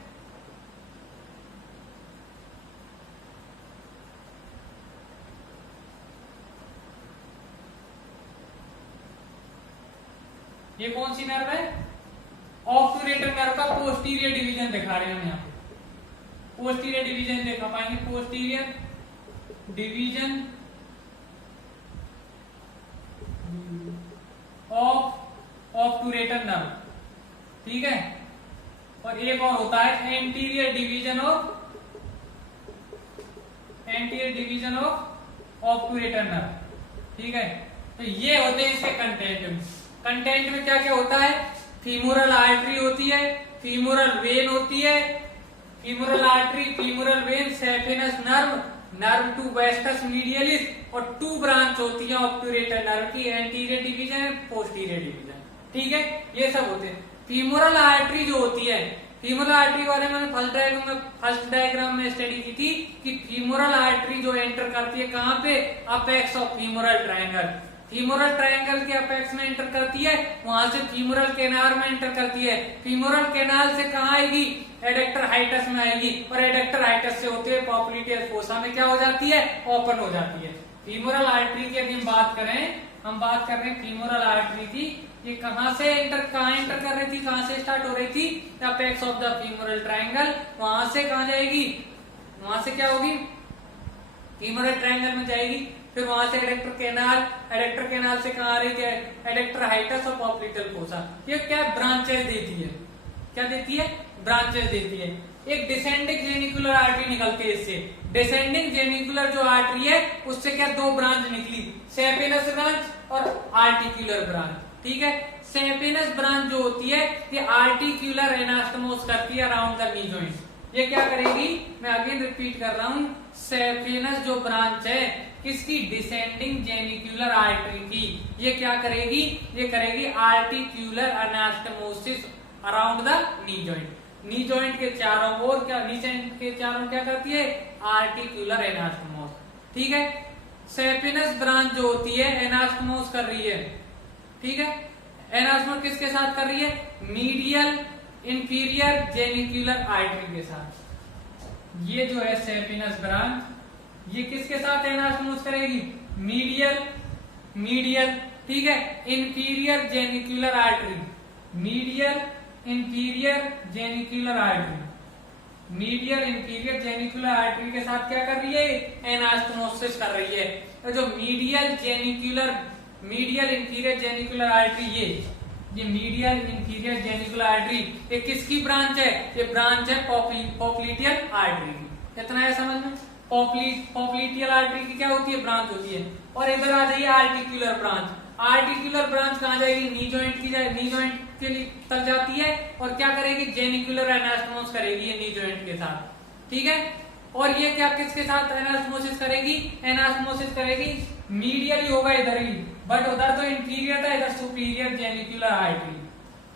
ये कौन सी नर्व है ऑब्टूरेटर नर्व का पोस्टीरियर डिवीजन दिखा रहे हैं हम यहाँ पे, पोस्टीरियर डिवीजन देखा पाएंगे, posterior division of obturator nerve, ठीक है। और एक और होता है anterior division of obturator nerve, ठीक है। तो ये होते हैं इसके कंटेंट। कंटेंट में क्या क्या होता है, फीमोरल आर्टरी होती है, फीमोरल वेन होती है, femoral artery, femoral vein, saphenous nerve, nerve to vastus medialis, और 2 ब्रांच होती है ऑब्टूरेटर नर्व की, एंटीरियर डिवीजन, पोस्टीरियर डिवीजन, ठीक है। ये सब होते हैं। फीमोरल आर्टरी जो होती है, फीमोरल आर्टरी के बारे में फर्स्ट डायग्राम में स्टडी की थी कि फीमोरल आर्टरी जो एंटर करती है कहाँ पे, apex of femoral triangle, femoral triangle के अपेक्स में एंटर करती है, वहां से फीमोरल केनाल में एंटर करती है, फीमोरल केनाल से कहाँ आएगी, एडेक्टर हाइटस में आएगी, और एडेक्टर हाइटस से होते हुए पॉप्लिटियस फोसा में क्या हो जाती है, ओपन हो जाती है। फीमोरल आर्टरी की यदि हम बात कर रहे हैं फीमोरल आर्टरी की, ये कहाँ एंटर कर रही थी, कहाँ से स्टार्ट हो रही थी, apex of the femoral triangle, वहां से कहाँ जाएगी, वहां से क्या होगी, फीमोरल ट्रायंगल में जाएगी, फिर वहां से एडेक्टर केनाल से कहाँ आ रही थी, एडेक्टर हाइटस और पॉप्लिटल फोसा। ये क्या ब्रांचेस देती है, क्या देती है, ब्रांचेस देती है। एक डिसेंडिंग जेनिकुलर आर्टरी निकलती है इससे, डिसेंडिंग जेनिकुलर जो आर्टरी है उससे क्या 2 ब्रांच निकली, सैफिनस ब्रांच और आर्टिकुलर ब्रांच, ठीक है। सैफिनस ब्रांच जो होती है ये आर्टिकुलर एनास्टोमोस करती है अराउंड द नी जॉइंट। ये क्या करेगी, मैं अगेन रिपीट कर रहा हूं, सैफिनस जो ब्रांच है किसकी, डिसेंडिंग जेनिकुलर आर्टरी की, ये क्या करेगी, ये करेगी articular anastomosis around the knee joint. Knee joint के चारों ओर क्या, नी जॉइंट के चारों क्या करती है, आर्टिकुलर एनास्टोमोस, ठीक है। सैफिनस ब्रांच जो होती है एनास्टोमोस कर रही है, ठीक है। एनास्टोमोस किसके साथ कर रही है, मीडियल इंफीरियर जेनिकुलर आर्टरी के साथ। ये जो है सैफिनस ब्रांच, ये किसके साथ एनास्टोमोस करेगी, मीडियल, ठीक है, inferior genicular artery, medial inferior genicular artery, medial inferior genicular artery के साथ क्या कर रही है, एनास्टोमोसिस कर रही है। तो जो मीडियल इंफीरियर जेनिकुलर आर्टरी, ये मीडियल इंफीरियर जेनिकुलर आर्टरी ये किसकी ब्रांच है, ये ब्रांच है पॉप्लिटियल आर्टरी की। कितना है समझ में, पॉप्लिटियल आर्टरी की क्या होती है, ब्रांच होती है। और इधर आ जाइए आर्टिकुलर ब्रांच, आर्टिकुलर ब्रांच कहाँ जाएगी, नी जॉइंट के लिए तक जाती है, और क्या करेगी, जेनिकुलर एनास्टोमोस करेगी ये नी जॉइंट के साथ, ठीक है। और ये क्या किसके साथ एनास्टोमोसिस करेगी, एनास्टोमोसिस करेगी मीडियल ही होगा इधर ही, बट उधर तो इंफीरियर था, इधर सुपीरियर जेनिकुलर आर्टरी।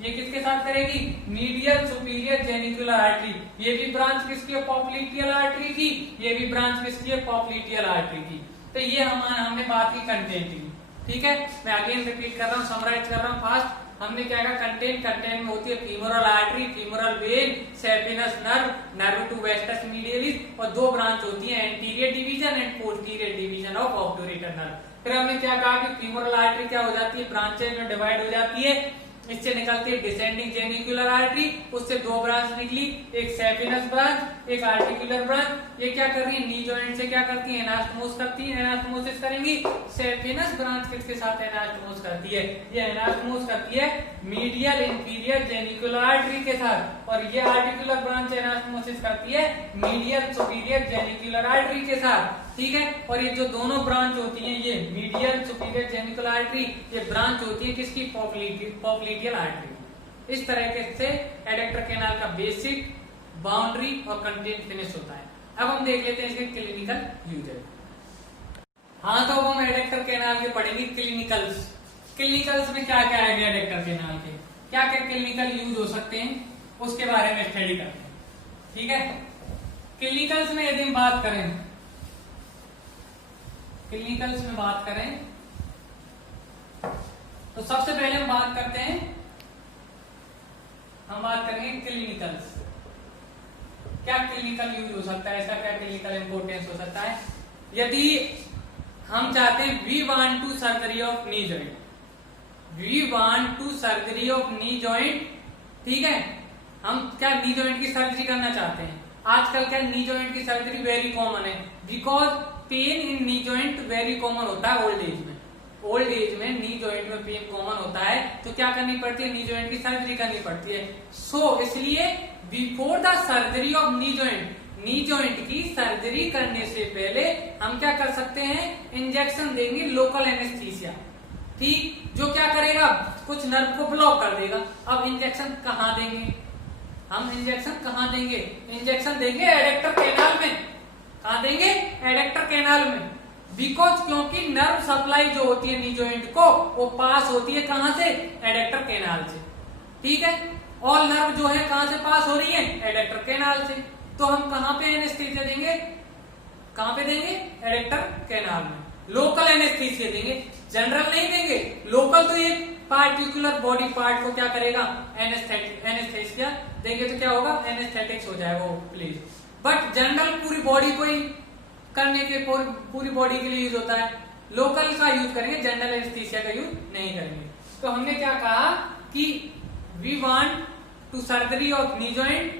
ये किसके साथ करेगी, मीडियल सुपीरियर जेनिकुलर आर्टरी। ये भी ब्रांच किसकी है, पॉप्लिटियल आर्टरी की, ये भी ब्रांच किसकी है, पॉप्लिटियल आर्टरी की। तो ये हमने बात की कंटेंट की, ठीक है। मैं अगेन रिपीट कर रहा हूँ, समराइज कर रहा हूँ फास्ट। हमने क्या कहा, कंटेंट में होती है femoral artery, femoral vein, saphenous nerve, nerve to vastus medialis, और 2 ब्रांच होती है anterior division and posterior division of obturator nerve. फिर हमने क्या कहा कि फीमोरल आर्टरी क्या हो जाती है, ब्रांचेज में डिवाइड हो जाती है। इससे निकलती है डिसेंडिंग जेनिकुलर आर्टरी, उससे 2 ब्रांच निकली, एक सैफिनस ब्रांच, एक आर्टिकुलर ब्रांच। ये क्या कर रही है, नी जॉइंट से क्या करती है, एनास्टोमोस करती है, एनास्टोमोसिस करेंगी। सैफिनस ब्रांच किसके साथ एनास्टोमोस करती है, ये एनास्टोमोस करती है मीडियल इंफीरियर जेनिकुलर आर्टरी के साथ, और ये आर्टिकुलर ब्रांच एनास्टोमोसिस करती है मीडियल सुपीरियर जेनिकुलर आर्टरी के साथ, ठीक है। और ये जो दोनों ब्रांच होती हैं, ये मीडियल सुपीरियर जेनिकुलर आर्टरी, ये ब्रांच होती है किसकी, पॉप्लिटियल आर्टरी। इस तरीके से एडेक्टर कैनाल का बेसिक, बाउंड्री और कंटेंट फिनिश होता है। अब हम देख लेते हैं इसके क्लिनिकल यूजेस। हाँ, तो अब हम एडेक्टर कैनाल के पढ़ेंगे क्लिनिकल्स में क्या क्या है एडेक्टर कैनाल के, क्या क्या क्लिनिकल यूज हो सकते हैं, उसके बारे में स्टडी करते हैं, ठीक है। क्लिनिकल्स में यदि हम बात करें, तो सबसे पहले हम बात करेंगे क्लिनिकल्स। क्या क्लिनिकल यूज हो सकता है, इसका क्या क्लिनिकल इंपोर्टेंस हो सकता है। यदि हम चाहते हैं we want to surgery of knee joint, ठीक है, हम क्या नी जॉइंट की सर्जरी करना चाहते हैं। आजकल क्या नी जॉइंट की सर्जरी वेरी कॉमन है, because pain in knee joint very common होता है ओल्ड एज में नी जॉइंट में पेन कॉमन होता है, तो क्या करनी पड़ती है, नी जॉइंट की सर्जरी करनी पड़ती है। सो इसलिए before the surgery of knee knee joint की सर्जरी करने से पहले हम क्या कर सकते हैं, इंजेक्शन देंगे लोकल एनेस्थीसिया, ठीक, जो क्या करेगा, कुछ नर्व को ब्लॉक कर देगा। अब इंजेक्शन कहाँ देंगे, हम इंजेक्शन कहाँ देंगे, इंजेक्शन देंगे एडेक्टर कैनाल में। कहाँ देंगे, एडेक्टर कैनाल में, बिकॉज क्योंकि नर्व सप्लाई जो होती है नी जॉइंट को वो पास होती है कहाँ से, एडेक्टर कैनाल से, ठीक है। ऑल नर्व जो है कहाँ से पास हो रही है, एडेक्टर कैनाल से। तो हम कहाँ पे एनेस्थीसिया देंगे, कहाँ पे देंगे, एडेक्टर कैनाल में। लोकल एनेस्थीसिया देंगे, जनरल नहीं देंगे, लोकल तो ये पार्टिकुलर बॉडी पार्ट को क्या करेगा, एनेस्थीसिया देंगे तो क्या होगा, एनेस्थेटिक्स हो जाएगा वो प्लीज। बट जनरल पूरी बॉडी को ही करने के, पूरी बॉडी के लिए यूज होता है, लोकल का यूज करेंगे, जनरल एनेस्थीसिया का यूज नहीं करेंगे। तो हमने क्या कहा कि we want to surgery of knee joint,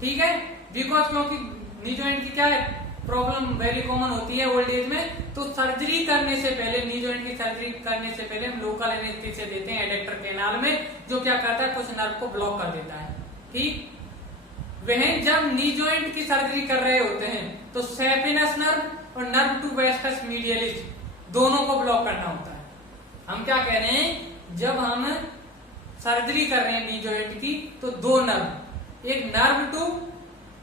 ठीक है, बिकॉज क्योंकि नी जॉइंट की क्या है प्रॉब्लम वेरी कॉमन होती है ओल्ड एज में, तो सर्जरी करने से पहले, नी जॉइंट की सर्जरी करने से पहले हम लोकल एनेस्थीसिया देते हैं एडेक्टर कैनाल में, जो क्या करता है, कुछ नर्व को ब्लॉक कर देता है, ठीक। वह जब नी जॉइंट की सर्जरी कर रहे होते हैं तो सेफिनस नर्व और नर्व टू वेस्टस मीडियलिस दोनों को ब्लॉक करना होता है। हम क्या कह रहे हैं, जब हम सर्जरी कर रहे हैं नी जॉइंट की तो दो नर्व, एक नर्व टू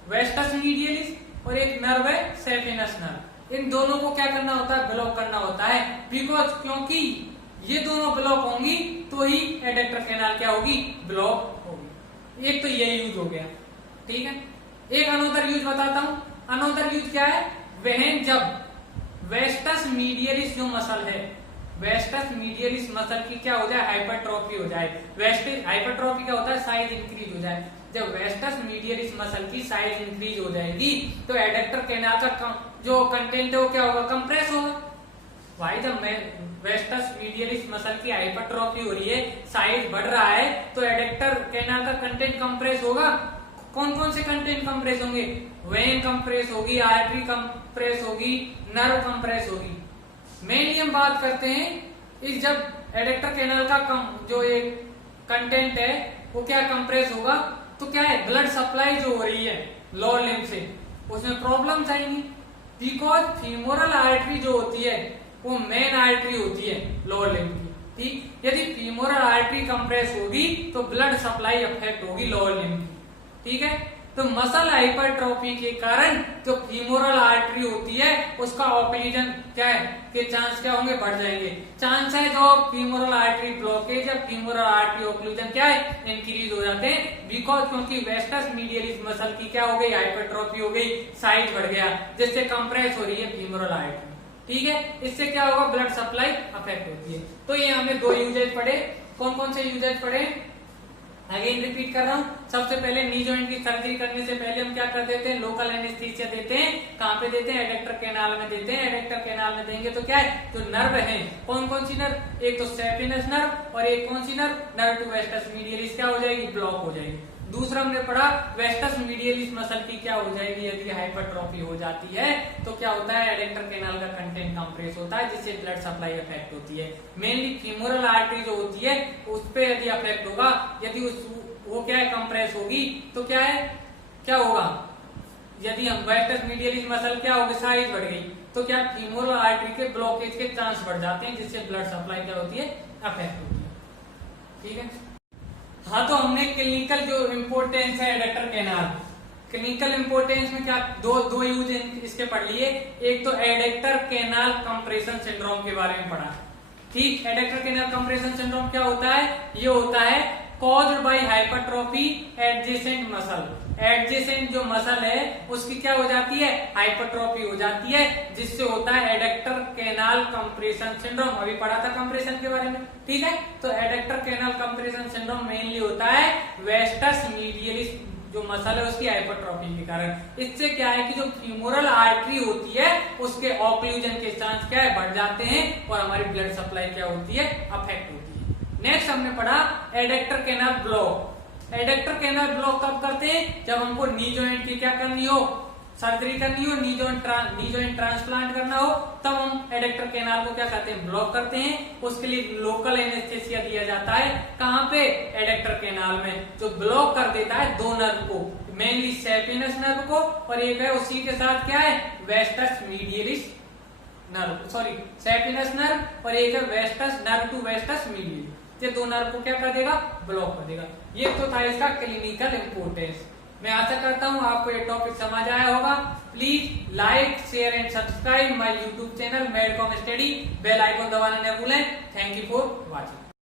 वेस्टस मीडियलिस और एक नर्व है सेफिनस नर्व, इन दोनों को क्या करना होता है, ब्लॉक करना होता है, बिकॉज क्योंकि ये दोनों ब्लॉक होंगी तो ही एडेक्टर कैनाल क्या होगी, ब्लॉक होगी। एक तो ये यूज हो गया, ठीक है। एक अनोदर यूज बताता हूं, अनोदर यूज क्या है, वह जब वेस्टस मीडियलिस जो मसल है, वेस्टस मीडियलिस मसल की क्या हो जाए, हाइपरट्रॉफी हो जाए। वेस्टस हाइपरट्रॉफी क्या होता है, साइज इंक्रीज हो जाए। जब वेस्टस मीडियलिस मसल की साइज इंक्रीज हो जाएगी तो एडेक्टर कैनाल का जो कंटेंट है वो क्या होगा, कंप्रेस होगा। भाई जब वेस्टस मीडियलिस मसल की हाइपरट्रॉफी हो रही है, साइज बढ़ रहा है, तो एडेक्टर कैनाल का कंटेंट कंप्रेस होगा। कौन कौन से कंटेंट कंप्रेस होंगे, वेन कंप्रेस होगी, आर्टरी कंप्रेस होगी, नर्व कंप्रेस होगी। मेनली हम बात करते हैं इस जब एडेक्टर कैनाल का जो ये कंटेंट है वो क्या कंप्रेस होगा, तो क्या है, ब्लड सप्लाई जो हो रही है लोअर लिम्ब से उसमें प्रॉब्लम्स आएंगी, बिकॉज फीमोरल आर्टरी जो होती है वो मेन आर्टरी होती है लोअर लिम्ब की, ठीक। यदि फीमोरल आर्टरी कंप्रेस होगी तो ब्लड सप्लाई अफेक्ट होगी लोअर लिम्ब की, ठीक है। तो मसल हाइपरट्रॉफी के कारण जो फीमोरल आर्टरी होती है उसका ऑक्लूजन क्या है के चांस क्या होंगे, बढ़ जाएंगे। चांस है जो फीमोरल आर्टरी ब्लॉकेज या फीमोरल आर्टरी ऑक्लूजन क्या है, इंक्रीज हो जाते हैं, बिकॉज क्योंकि वेस्टस मीडियलिस मसल की क्या हो गई, हाइपरट्रॉफी हो गई, साइज बढ़ गया, जिससे कंप्रेस हो रही है फीमोरल आर्टरी, ठीक है। इससे क्या होगा, ब्लड सप्लाई अफेक्ट होती है। तो ये हमने दो यूजेज पढ़े, कौन कौन से यूजेज पढ़े, अगेन रिपीट कर रहा हूँ। सबसे पहले नी जॉइंट की सर्जरी करने से पहले हम क्या कर देते हैं, लोकल एनेस्थीसिया देते हैं। कहाँ पे देते हैं, एडेक्टर कैनाल में देते हैं। एडेक्टर कैनाल में देंगे तो क्या है, जो नर्व है, कौन कौन सी नर्व, एक तो सेफिनस नर्व और एक कौन सी नर्व, नर्व टू वेस्टस मीडियलिस क्या हो जाएगी, ब्लॉक हो जाएगी। दूसरा हमने पढ़ा वेस्टस मीडियलिस मसल की क्या हो जाएगी, यदि हाइपरट्रॉफी हो जाती है तो क्या होता है, एडेक्टर कैनाल का कंटेंट कंप्रेस होता है, जिससे ब्लड सप्लाई अफेक्ट होती है। मेनली फीमोरल आर्टरी जो होती है उस पे यदि अफेक्ट होगा, यदि वो क्या है, कंप्रेस होगी, तो क्या है, क्या होगा, यदि हम वेस्टस मीडियलिस मसल क्या होगी, साइज बढ़ गई, तो क्या फीमोरल आर्टरी के ब्लॉकेज के चांस बढ़ जाते हैं, जिससे ब्लड सप्लाई क्या होती है, अफेक्ट होती है, ठीक है। हाँ, तो हमने क्लिनिकल जो इम्पोर्टेंस है एडेक्टर कैनाल, क्लिनिकल इम्पोर्टेंस में क्या दो यूज इसके पढ़ लिए। एक तो एडेक्टर कैनाल कंप्रेशन सिंड्रोम के बारे में पढ़ा, ठीक। एडेक्टर कैनाल कंप्रेशन सिंड्रोम क्या होता है, ये होता है caused by hypertrophy adjacent muscle. Adjacent जो मसल है उसकी क्या हो जाती है, हाइपरट्रॉफी हो जाती है, जिससे होता है एडेक्टर कैनाल कंप्रेशन सिंड्रोम। अभी पढ़ा था कंप्रेशन के बारे में, ठीक है। तो adductor canal compression syndrome mainly होता है वेस्टस मीडियलिस जो मसल है उसकी हाइपरट्रॉफी के कारण। इससे क्या है कि जो फीमोरल आर्टरी होती है उसके ऑक्लूजन के चांस क्या है, बढ़ जाते हैं और हमारी ब्लड सप्लाई क्या होती है, अफेक्ट होती है। नेक्स्ट हमने पढ़ा adductor canal block. Adductor canal block कब करते हैं, जब हमको नी जॉइंट की क्या करनी हो, सर्जरी करनी हो, नी जॉइंट ट्रांसप्लांट करना हो, तब हम एडेक्टर कैनाल को क्या करते हैं, ब्लॉक करते हैं। उसके लिए लोकल एनेस्थेसिया दिया जाता है। कहाँ पे, एडेक्टर कैनाल में, जो ब्लॉक कर देता है दो नर्व को, मेनली सैपिनस नर्व को, और एक है उसी के साथ क्या है, वेस्टस मीडियलिस नर्व, सॉरी सैपिनस नर्व, और एक है wastes nerve to vastus medialis. ये दो नर्व को क्या कर देगा, ब्लॉक कर देगा। ये तो था इसका क्लिनिकल इंपोर्टेंस। मैं आशा करता हूँ आपको ये टॉपिक समझ आया होगा। Please like, share and subscribe my YouTube channel Medcom study. Bell icon दबाना न भूलें। Thank you for watching.